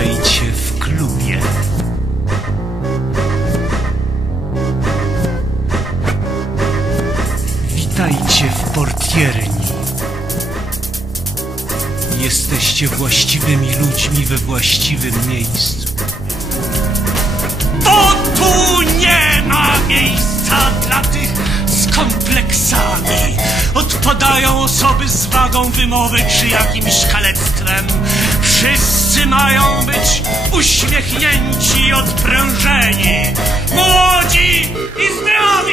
Witajcie w klubie. Witajcie w portierni. Jesteście właściwymi ludźmi we właściwym miejscu. Odpadają osoby z wadą wymowy czy jakimś kalectwem. Wszyscy mają być uśmiechnięci i odprężeni. Młodzi i zdrowi!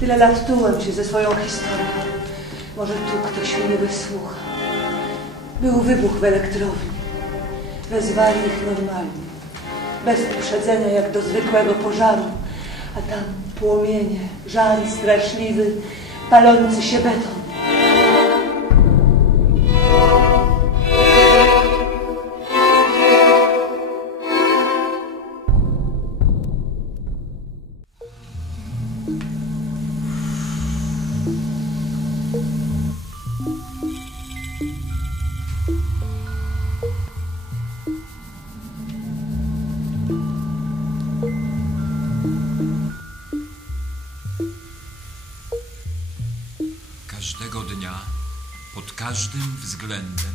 Tyle lat tułem się ze swoją historią. Może tu ktoś mnie wysłucha. Był wybuch w elektrowni. Wezwali ich normalnie. Bez uprzedzenia jak do zwykłego pożaru. A tam płomienie, żar straszliwy, palący się beton. Każdym względem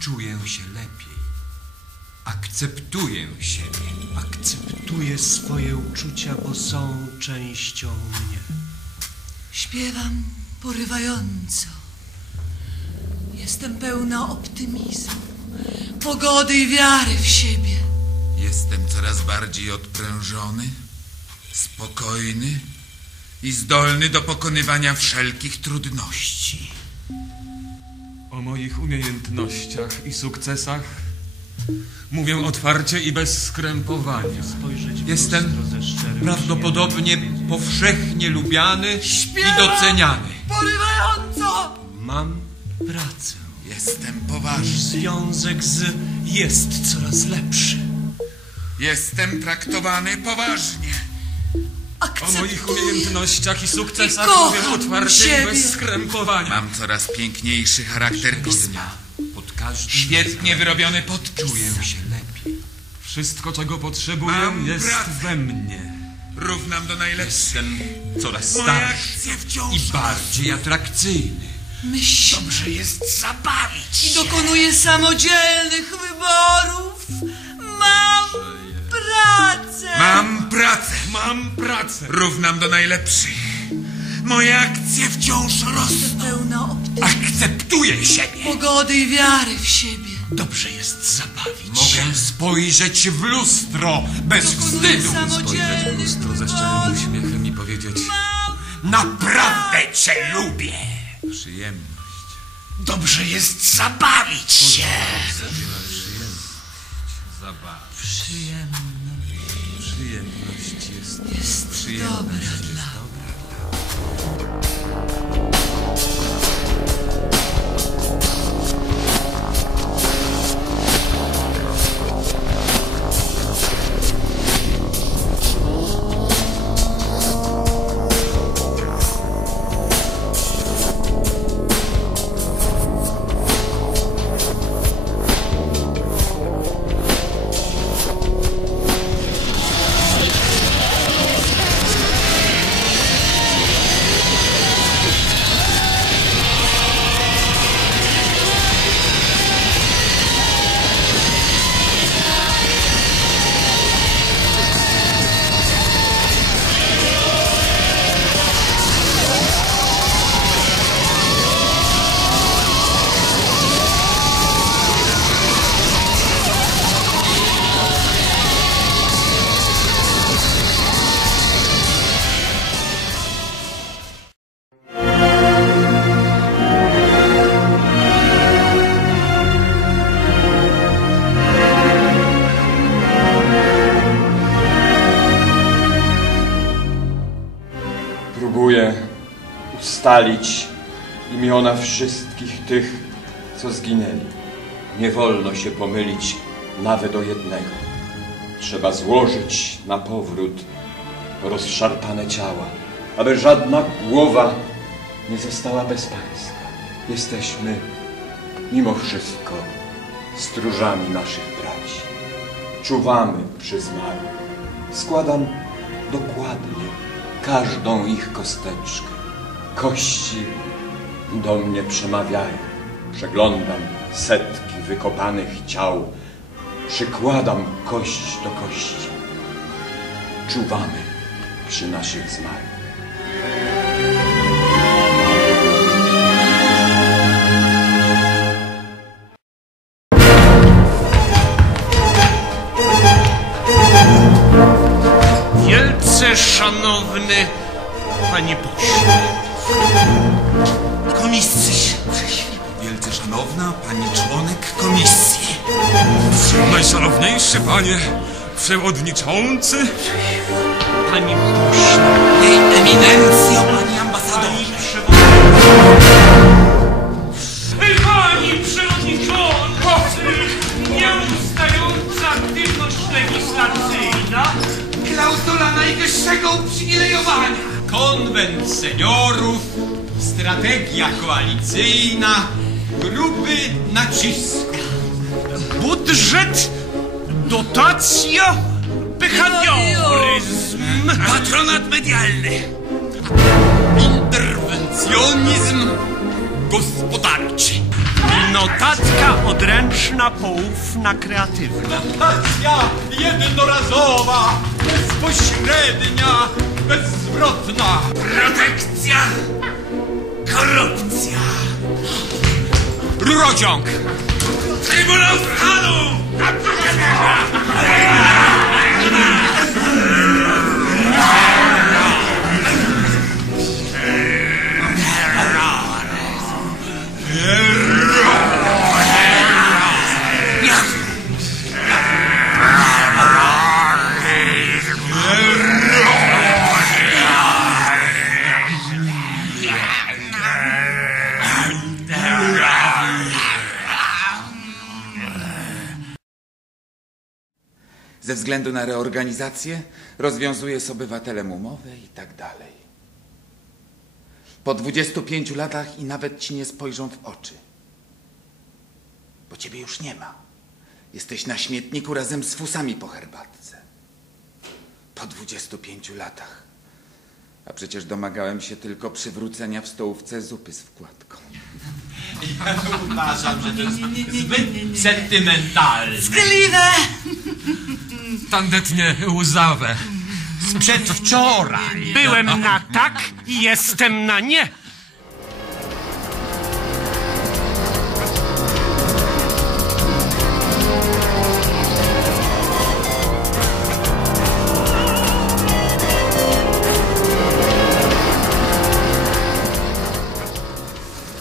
czuję się lepiej. Akceptuję siebie. Akceptuję swoje uczucia, bo są częścią mnie. Śpiewam porywająco. Jestem pełna optymizmu, pogody i wiary w siebie. Jestem coraz bardziej odprężony, spokojny i zdolny do pokonywania wszelkich trudności. O moich umiejętnościach i sukcesach mówię otwarcie i bez skrępowania. Jestem prawdopodobnie powszechnie lubiany i doceniany. porywająco! Mam pracę. Jestem poważny. związek z jest coraz lepszy. Jestem traktowany poważnie. O Akceptuję. moich umiejętnościach i sukcesach I mówię otwarcie i bez skrępowania. Mam coraz piękniejszy charakter pisma. pod każdym Świetnie wyrobiony podpis. czuję się lepiej. Wszystko, czego potrzebuję, Mam jest pracę. we mnie. Równam do najlepszych. Jestem coraz starszy i bardziej atrakcyjny. Myśl Dobrze jest zabawić i się. dokonuję samodzielnych wyborów. Mam pracę. Mam pracę. Mam pracę. Równam do najlepszych. Moje akcje wciąż rosną. Pełna optymizmu, Akceptuję siebie. pogody i wiary w siebie. Dobrze jest zabawić się. Mogę spojrzeć w lustro bez Dokonuję wstydu. samodzielnych lustro ze szczerym uśmiechem i powiedzieć Naprawdę cię lubię. Przyjemność. Dobrze jest zabawić się. zabaw. Przyjemność Przyjemność jest jest dobra dla Próbuję ustalić imiona wszystkich tych, co zginęli. Nie wolno się pomylić nawet o jednego. Trzeba złożyć na powrót rozszarpane ciała, aby żadna głowa nie została bezpańska. Jesteśmy mimo wszystko stróżami naszych braci. Czuwamy przy zmarłych. Składam dokładnie każdą ich kosteczkę. Kości do mnie przemawiają. Przeglądam setki wykopanych ciał. Przykładam kość do kości. Czuwamy przy naszych zmarłych. Szanowna pani członek komisji. Najszanowniejszy panie przewodniczący, pośle. Jej eminencjo, pani ambasadorze. Pani przewodniczący! Nieustająca aktywność legislacyjna Klauzula najwyższego uprzywilejowania. konwent seniorów, strategia koalicyjna, grupy nacisku. budżet, dotacja, behawioryzm. Patronat medialny. Interwencjonizm gospodarczy. Notatka odręczna, poufna, kreatywna. Akcja jednorazowa, bezpośrednia, bezzwrotna. Protekcja. Korupcja. Rurociąg. Trybunał Stanu. Ze względu na reorganizację rozwiązuje z obywatelem umowę i tak dalej. Po 25 latach i nawet ci nie spojrzą w oczy. Bo ciebie już nie ma. Jesteś na śmietniku razem z fusami po herbatce. Po 25 latach. A przecież domagałem się tylko przywrócenia w stołówce zupy z wkładką. Uważam, że to jest zbyt sentymentalne. Tandetnie łzawe. Sprzed wczoraj. Byłem na tak i jestem na nie.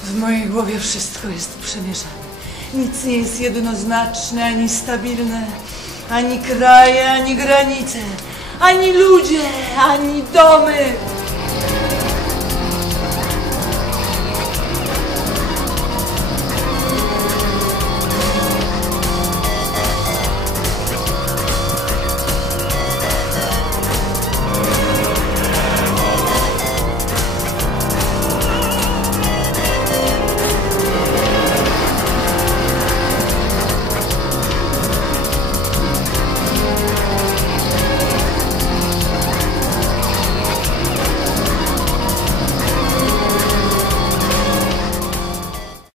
W mojej głowie wszystko jest przemieszane. Nic nie jest jednoznaczne, ani stabilne. Ani kraje, ani granice, ani ludzie, ani domy.